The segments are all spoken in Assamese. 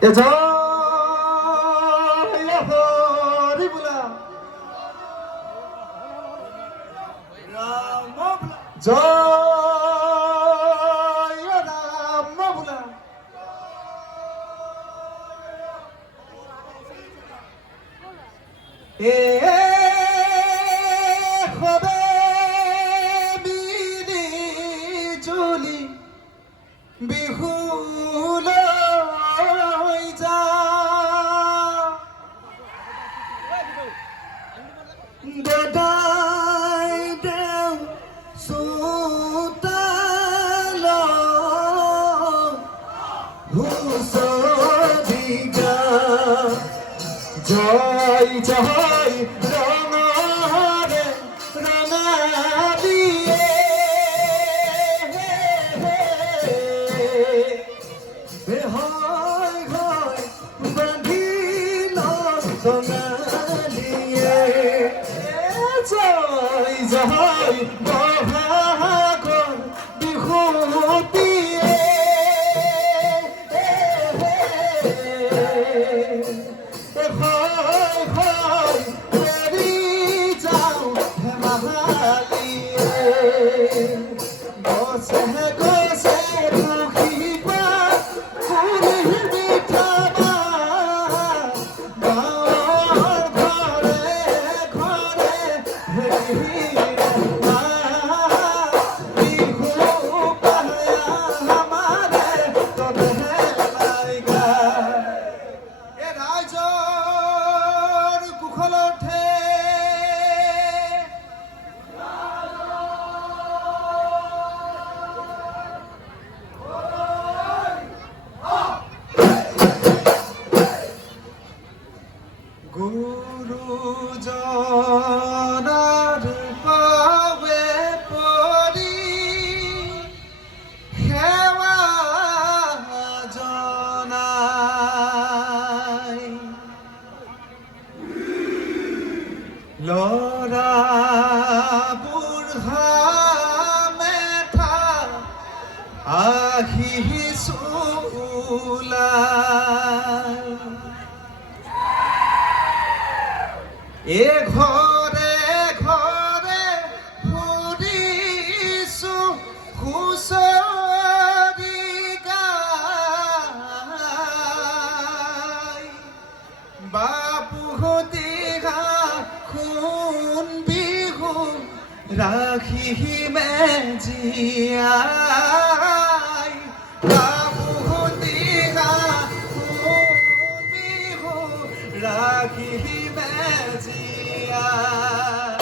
এ জয় হরি বোলা রাম বোলা জয় রাম বোলা এ হবে বিলি জুলি বিহুলৈ যা গদাই দেও চোতাল হুঁচৰিগা জয় জয় ৰঙৰে ৰঙালীয়ে হয় হয় বান্ধিল সোণালীয়ে জয় জয় বহাগৰ বিহুতিয়ে হয় হয় এৰি যাওঁ ধেমালিয়ে গছে গছে দুখিপা ফুল মিঠাবা গাঁৱৰ ঘৰে ঘৰে বিহু পাহৰা আমাৰে তবেহে লাইগা এ ৰাইজৰ কুশলতে গুৰুজনাৰ পাৱে পৰি সেৱা জনাই ল'ৰা বুঢ়া মেথা আহিছোঁ ওলাই এ ঘৰে ঘৰে ফুৰিছোঁ হুঁচৰি গাই বাপুহঁতি সোণ বিহু ৰাখিমে জীয়াই বাপুহঁতি সোণ বিহু ৰাখিমে জীয়াই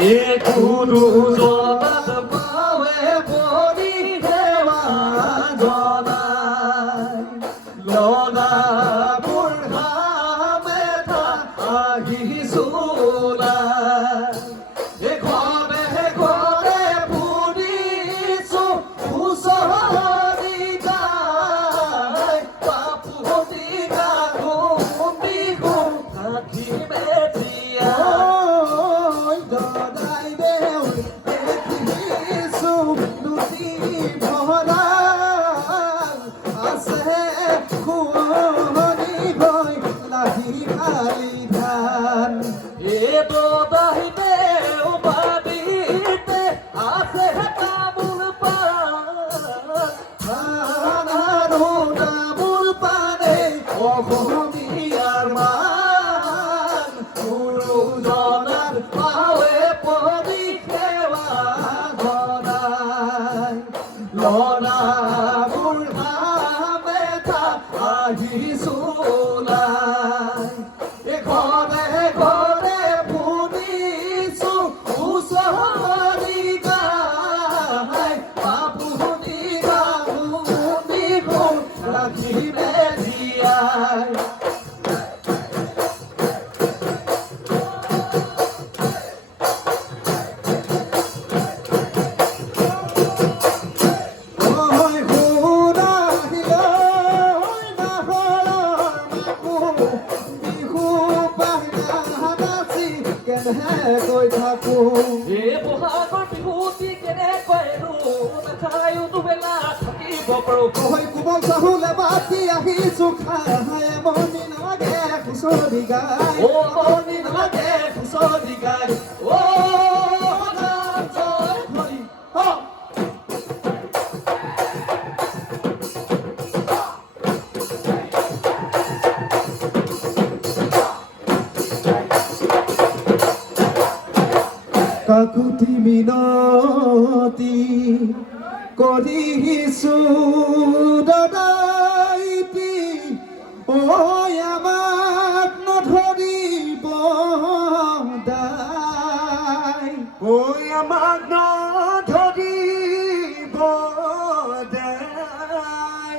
এ গুৰুজনাত পাৱে পৰি সেৱা জনাই ল'ৰা বুঢ়া মেথা আহিছোঁ ওলাই এ ঘৰে ঘৰে ফুৰিছোঁ হুঁচৰি গাই বাপুহঁতি সোণ বিহু ৰাখিমে জীয়াই গদাই দেও দেখিছোঁ দুটি ভৰা আছে খুৱনি হৈ লাগি খালি ধান এ গদাই দেও বাৰীতে আছে তামোল পাণ আৰু তামোল পাণে অসমীয়াৰ মান গুৰুজনাৰ পাৱে পৰি সেৱা জনাই ল'ৰা বুঢ়া মেথা আহিছোঁ ওলাই এ ঘৰে ঘৰে ফুৰিছোঁ হুঁচৰি গাই বাপুহঁতি সোণ বিহু ৰাখিমে জীয়াই বিহু পাহৰা কৈ থাকো এই বহাগৰ বিহুটি কেনেকৈনো নাখায়ো দুবেলা থাকিব পাৰো কৈ কোমল চাহুলে বাতি আহিছো খাই মনি নালাগে হুঁচৰি গাই মনি নালাগে হুঁচৰি গাই নাম জয় হৰি কাকুতি মিনতি কৰিছো দাদাইটি ঐ আমাক নধৰিব দাই ঐ আমাক নধৰিব দাই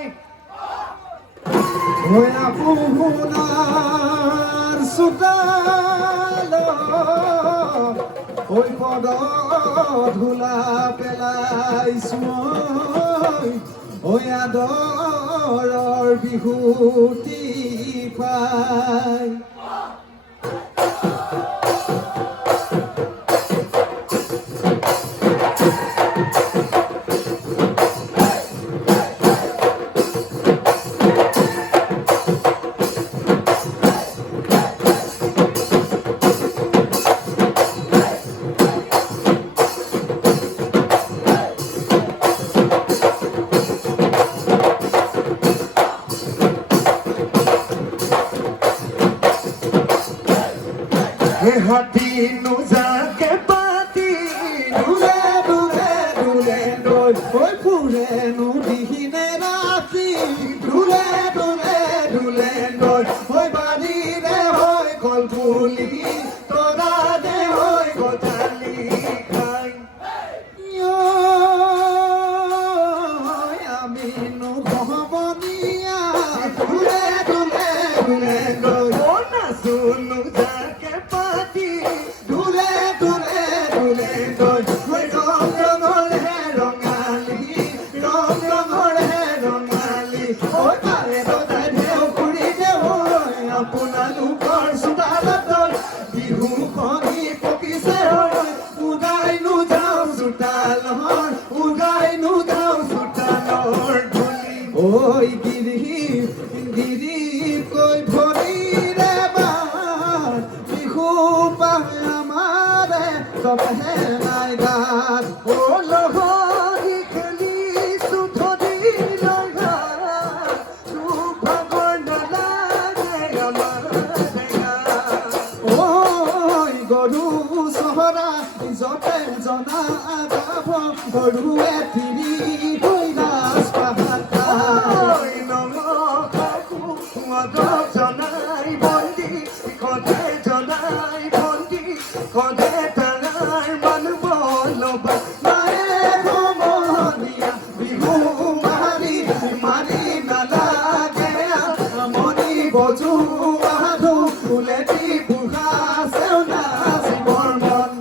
ঐ আপোনাৰ চোতাল ঐ পদ ধূলা পেলাইছো ঐ আদৰৰ বিহুটি পাই হাতী নোজাকে পাতি ডুলে ডুলে ডুলে ডৈ ঐ ফুৰে নুদিনে ৰাতি ডুলে ডুলে ডুলে ডৈ ঐ বাৰীৰে হয় কলপুলি তৰাৰে হয় গজালি খাই আমি নহবনীয়া ডুলে ডুলে ডুলে ডৈ নাচো নোজাকে ডুলে ডুলে ডুলে ডৈ ৰং ৰঙৰে ৰঙালী ৰং ৰঙৰে ৰঙালী ঐ তাৰে দদাই দেও খুৰি দেও আপোনালোকৰ চোতালত বিহু কণী পকিছে উগাই নোযাওঁ চোতালৰ উগাই নোযাওঁ চোতালৰ ধূলি ঐ গিৰি গিৰি কৈ ভৰিৰে বাৰ বিহু পায় আমাৰে তবেহে নাই গাত ও লহৰি খেলিছো ধৰি লগা দুখ ভাগৰ নালাগে আমাৰ বেগাত ঐ গৰু চহৰা যতে জনা গাব গৰুৱে তিৰি হৈ নাচ পাহাৰ খাই নমকাকো মদক জনাই বন্দি খদে জনাই বন্দি খদে তাৰাৰ মানুহ লবা মায়ে সমনীয়া বিহু মাৰি মাৰি নালাগে মনি বজোৱা ফুলেটি বুঢ়া চেউনা জীৱৰ মন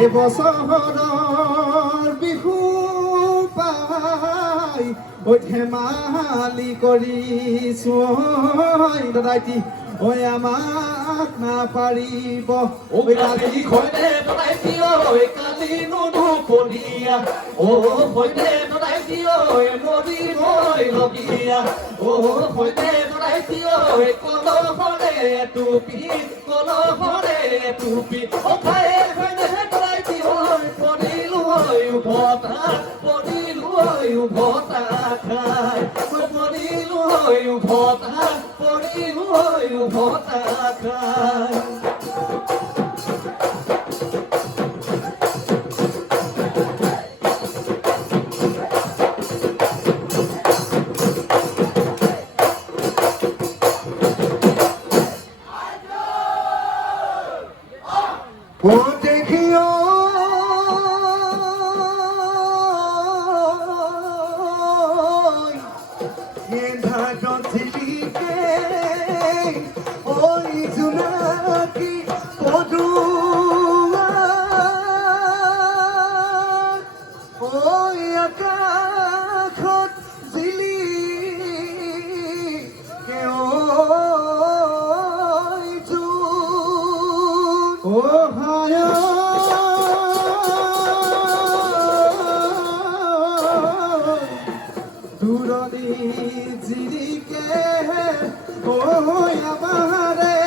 এবছৰৰ বিহু পাই ঐ ধেমালি কৰিছো দাদাইটি ঐ আমাক নাপাৰিব ঐ কালি খৈনে তৰাই দিয় ঐ কালি নুনুপনীয়া ও খৈনে তৰাই দিয় ঐ নদী নৈ লগীয়া ও খৈনে তৰাই দিয় ঐ কলহৰে টুপি ও খাই খৈনে তৰাই দিয় ঐ পৰিলো ঐ উভতা খাই মই পৰিলো ঐ উভতা খাই ও দেখিও ঘাটত ঝিলিকে ওই জোনাকি পদুয়া ওই আকাশত জিলিকে ওই জোন ও হায় দূৰণি জিৰিকে ঐ আমাৰে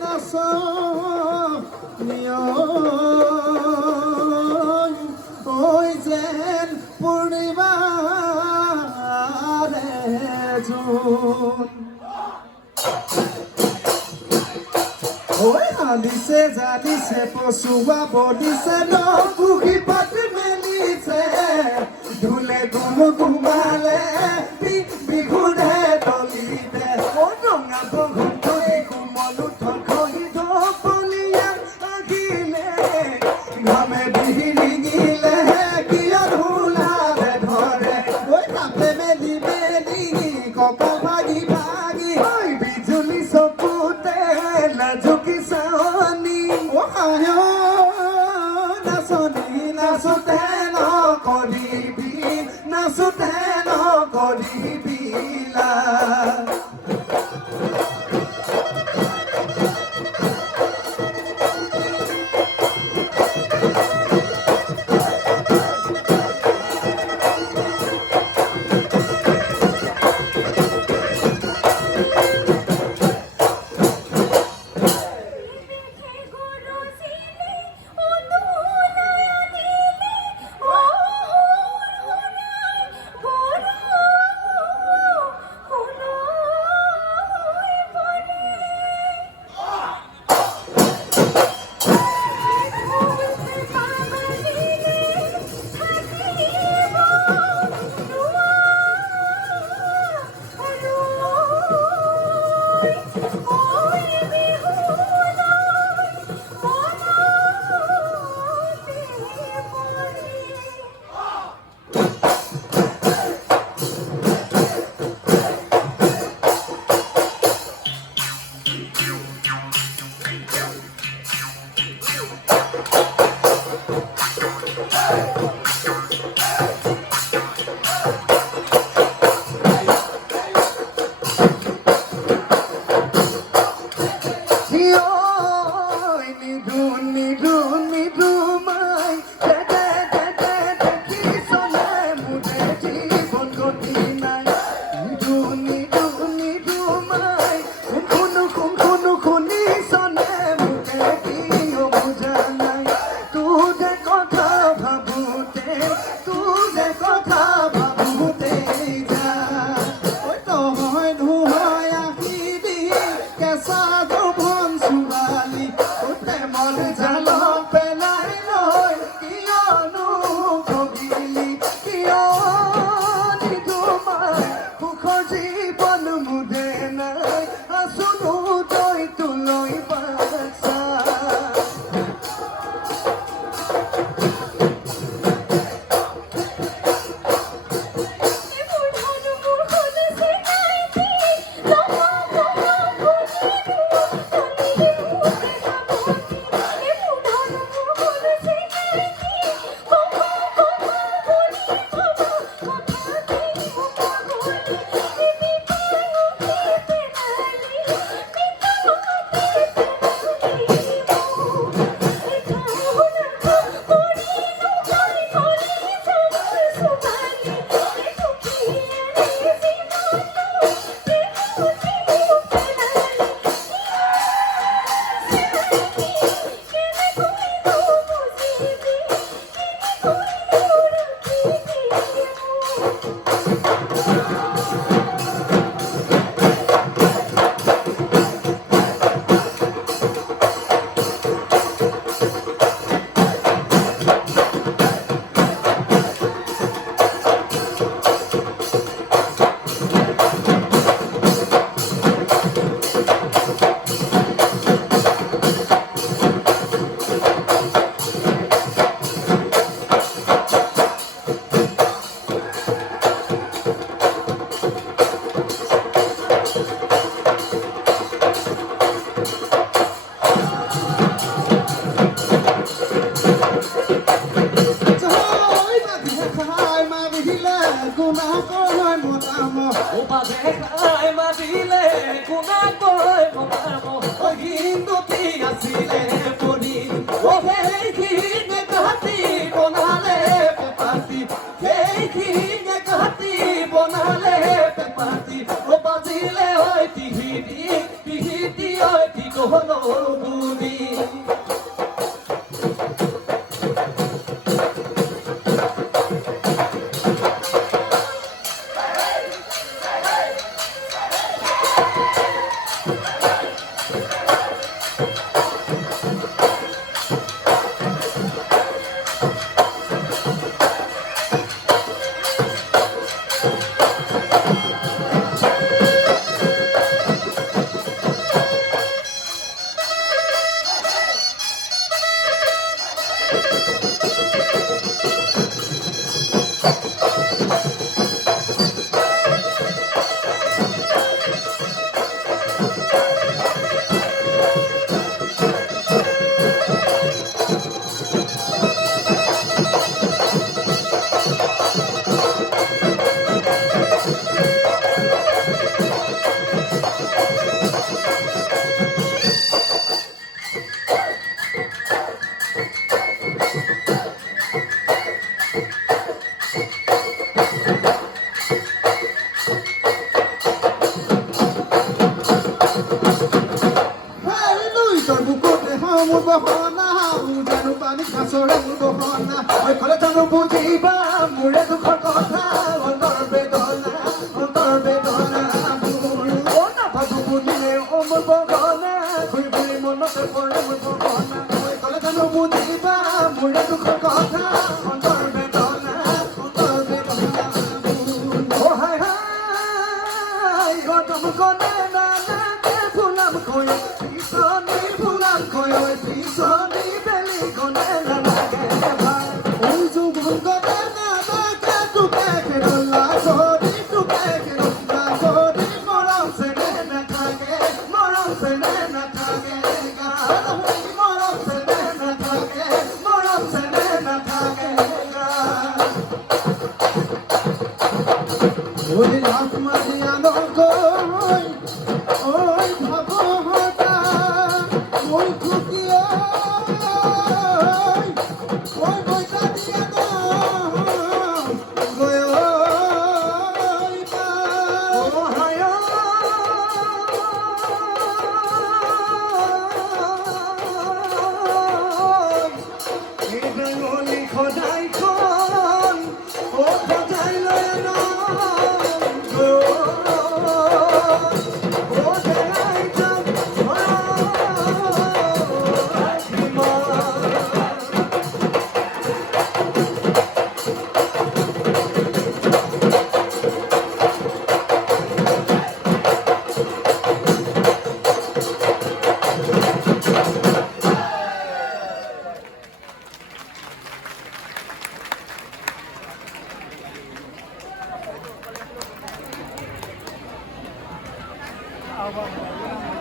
নাচনীয় ঐ যেন পূৰ্ণিমাৰে জোন ঐ আলিছে জালিছে পচুৱা বলিছে নপুহি পাতি মেলিছে ধুলে ঘুমালে বিহুৰে দলিতে ও ৰঙা বগুৰি কোমল থৈ ধপলিয়া আহিলে ঘামে বিৰিঙিলে কিয় ধুলাৰে ধৰে ঐ তাপে মেলি কপা ভাগি ঐ বিজুলী চকুতে লাজুকি চাৱনি ও হায় নাচোতে নকৰিবি লাজ ও বাজে খাই মারিলে কোনা কয় মমামো ও হিন্দুতি আসিলে পড়ি ও হেইখিনে কাহাতি বনালে পেপাতি হেইখিনে কাহাতি বনালে পেপাতি ও বাজিলে হয় পিহিতি হয় পিকহলো গুলি মোৰ বহনা জানো পানী কাছৰে মোৰ বহনা মই ক'লে জানো বুজিবা মোৰে দুখৰ কথা অন্তৰ বেদনা মোৰ নাভাবো বুলিলে মোৰ বহনা ঘূৰি ঘূৰি মনতে পৰে মোৰ বহনা মই ক'লে জানো বুজিবা মোৰে দুখৰ কথা অন্তৰ বেদনা অ হাই হাই গতম কনে নানাকে ফুলাম কৈ পিছনি ফুলাম কৈ পিছনি বেলি কনে নালাগে ভাই ওই যুগুন কনে নানাকে তোকে খেলা সরি তোকে খেলা সরি মরম সেনে না থাকে মরম সেনে না থাকে মরম সেনে না থাকে মরম সেনে না থাকে ওই লাখ মারিয়ানো কই ওই ভাবহতা ওই খুকিয়া ওই বইটা দিয়া দো গয় ও হায় এই বেঙ্গলি খোদাই কোন ও খোদাই লয় না Apa?